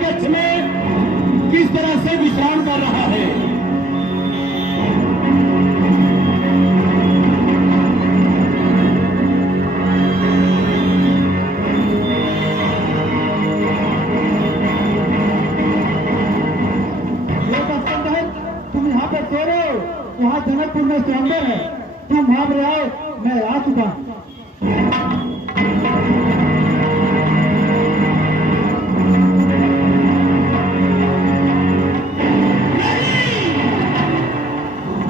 कक्ष में किस तरह से विश्राम कर रहा है। तुम यहाँ पे सो रहे हो, वहाँ जनकपुर में स्वयंवर है, तुम वहाँ पे आओ, मैं आ चुका हूँ।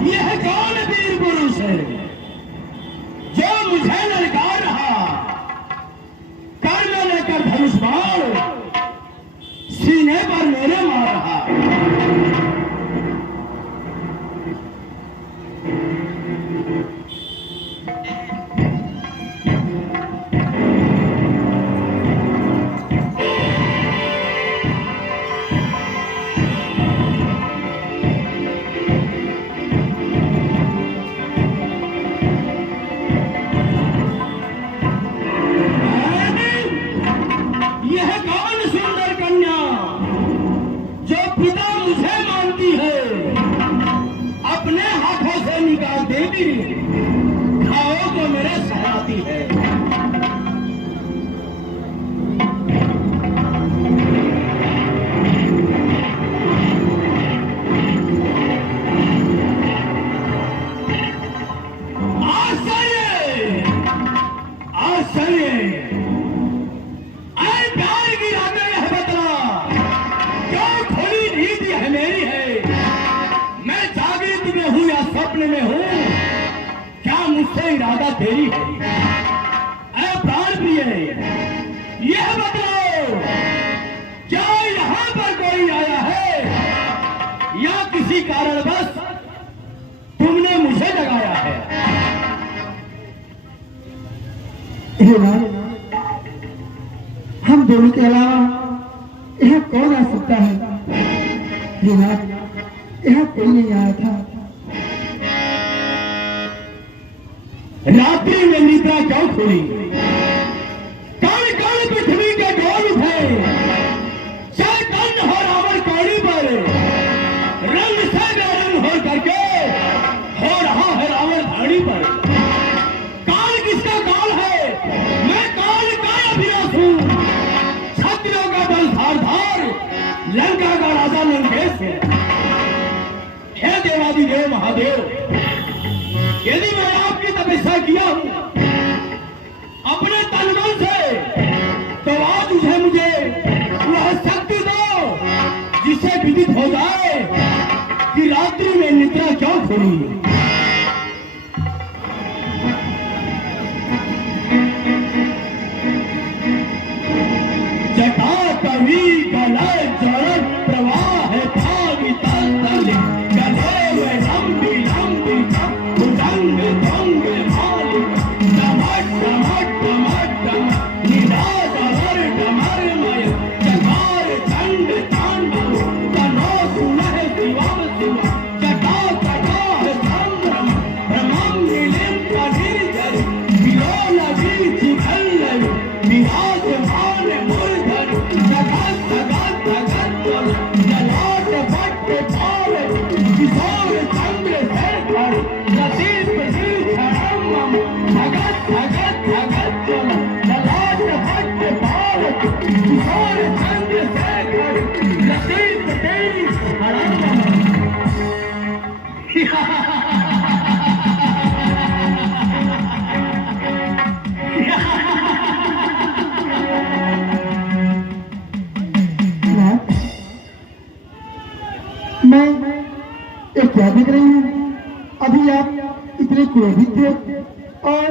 यह कौन वीर पुरुष है जो मुझे ललकार रहा, कर में लेकर धनुष बाण सीने पर मेरे मार रहा। खाओ तो मेरे सहराती है। आश्चर्य ऐ प्यार की रातें यह बतला, क्यों खुली नींद यह मेरी है। मैं जागृत में हूं या स्वप्न में हूं, मुझसे इरादा तेरी है। ऐ प्राण प्रिय यह बताओ, क्या यहाँ पर कोई आया है या किसी कारणवश तुमने मुझे जगाया है। हम दोनों के अलावा यहाँ कौन आ सकता है। यहाँ कोई नहीं आया था। रात्रि में निद्रा क्यों खुली, कौन कौन पृथ्वी के डोल उठे। चैतन्य हो रावण कौड़ी पर, रंग से बेरंग हो करके हो रहा है रावण धाड़ी पर। काल किसका काल है, मैं काल का अभिलाष हूं। क्षत्रियों का बल धार धार, लंका का राजा लंकेश है। हे देवादिदेव महादेव, यदि मैं आपकी तपस्या किया हूं अपने तन मन से, तो आज मुझे वह शक्ति दो जिससे विदित हो जाए कि रात्रि में निद्रा क्यों खुली। जटा कवि गलय जरन प्रवाह भागी तल गले में लंबी लंबी भुजंग भंग भाली डमट डमट डमट डमट निराज अमर डमरमय जगार चंड तांडव तनो सुनह शिवम शिव जटा तटा संभ्रम भ्रमम नीलिम कनिर्जर विलोल बीच भल्लव विराजमान मूर्धर जगत जगत जगत जलाट भट्ट पाल किशोर चंद्र शेखर लतीफ श्रीधरम भगत भगत भगत जलाट भट्ट पाल किशोर चंद्र शेखर लतीफ श्रीधरम। मैं ये क्या देख रही हूँ, अभी आप इतने क्रोधित थे और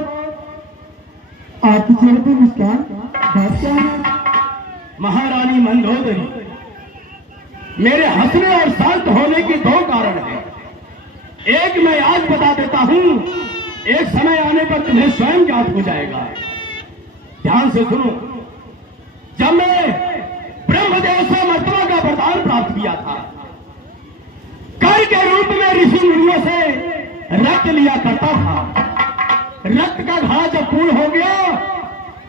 आपके चेहरे पर मुस्कान, बात क्या है। महारानी मंदोदरी, मेरे हंसने और शांत होने के दो कारण हैं। एक मैं आज बता देता हूं, एक समय आने पर तुम्हें स्वयं ज्ञात हो जाएगा। ध्यान से सुनो। जब मैं ब्रह्मदेव से मर्तबा का वरदान प्राप्त किया था, कर के रूप में ऋषि मुनियों से रक्त लिया करता था। रक्त का घड़ा जब पूर्ण हो गया,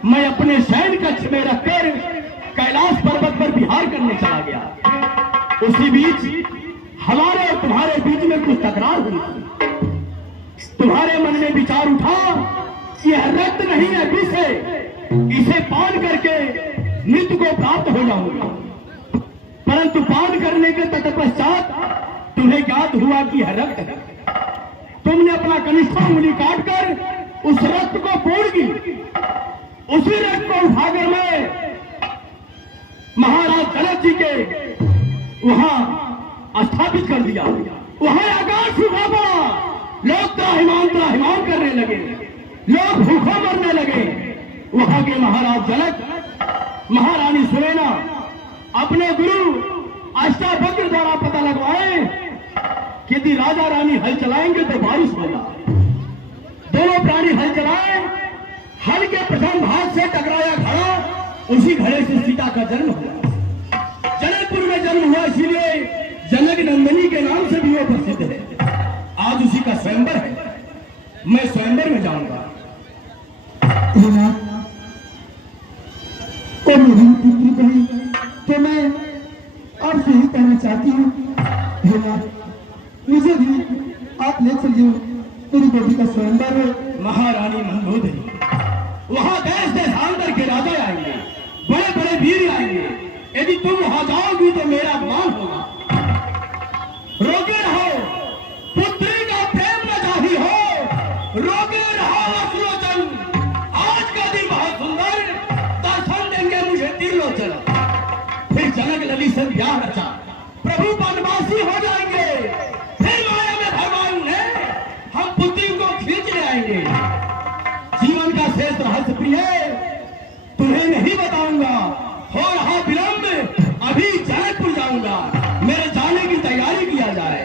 मैं अपने शयन कक्ष में रखकर कैलाश पर्वत पर विहार करने चला गया। उसी बीच हमारे और तुम्हारे बीच में कुछ तकरार हुई थी। तुम्हारे मन में विचार उठा, यह रक्त नहीं है विष है, इसे पान करके मृत्यु को प्राप्त हो जाऊंगा। परंतु पान करने के तत्पश्चात तुम्हें ज्ञात हुआ कि यह रक्त है। तुमने अपना कनिष्ठा उंगली काटकर उस रक्त को पोड़ी, उसी रक्त को उठाकर मैं महाराज जनक जी के वहां स्थापित कर दिया। वहां आकाश हुआ पड़ा, लोग त्राहिमाम करने लगे, लोग भूखा मरने लगे। वहां के महाराज जनक, महारानी सुनैना अपने गुरु अष्टावक्र द्वारा पता लगवाए कि यदि राजा रानी हल चलाएंगे तो बारिश होगा। दोनों प्राणी हल चलाए, हल के प्रथम भाग से टकराया घड़ा, उसी घड़े से सीता का जन्म हुआ। जनकपुर में जन्म हुआ, इसीलिए जनक नंदिनी के नाम से भी वो प्रसिद्ध है। आज उसी का स्वयंवर है, मैं स्वयंवर में जाऊंगा। और मेरी पुत्री कही तो मैं आपसे ही कहना चाहती हूँ, मुझे भी आप ले चलिए, मेरी बेटी का स्वयंवर है। महारानी मंदोदरी, वहां देश देशांतर के राजा आएंगे, बड़े बड़े वीर आएंगे। यदि तुम वहां जाओगी तो मेरा अपमान होगा। रोके रहो, पुत्री का प्रेम न जाही हो, रोके रहो अश्रुलोचन। आज का दिन बहुत सुंदर, दर्शन देंगे मुझे त्रिलोचन। फिर जनक लली से ब्याह रचा, प्रभु वनवासी हो जाएंगे। फिर माया में भगवान ने हम पुत्री को खींच ले आएंगे। जीवन का शेष रहस्य प्रिय तुम्हें नहीं बताऊंगा। हो रहा विलंब, अभी जनकपुर जाऊंगा। मेरे जाने की तैयारी किया जाए।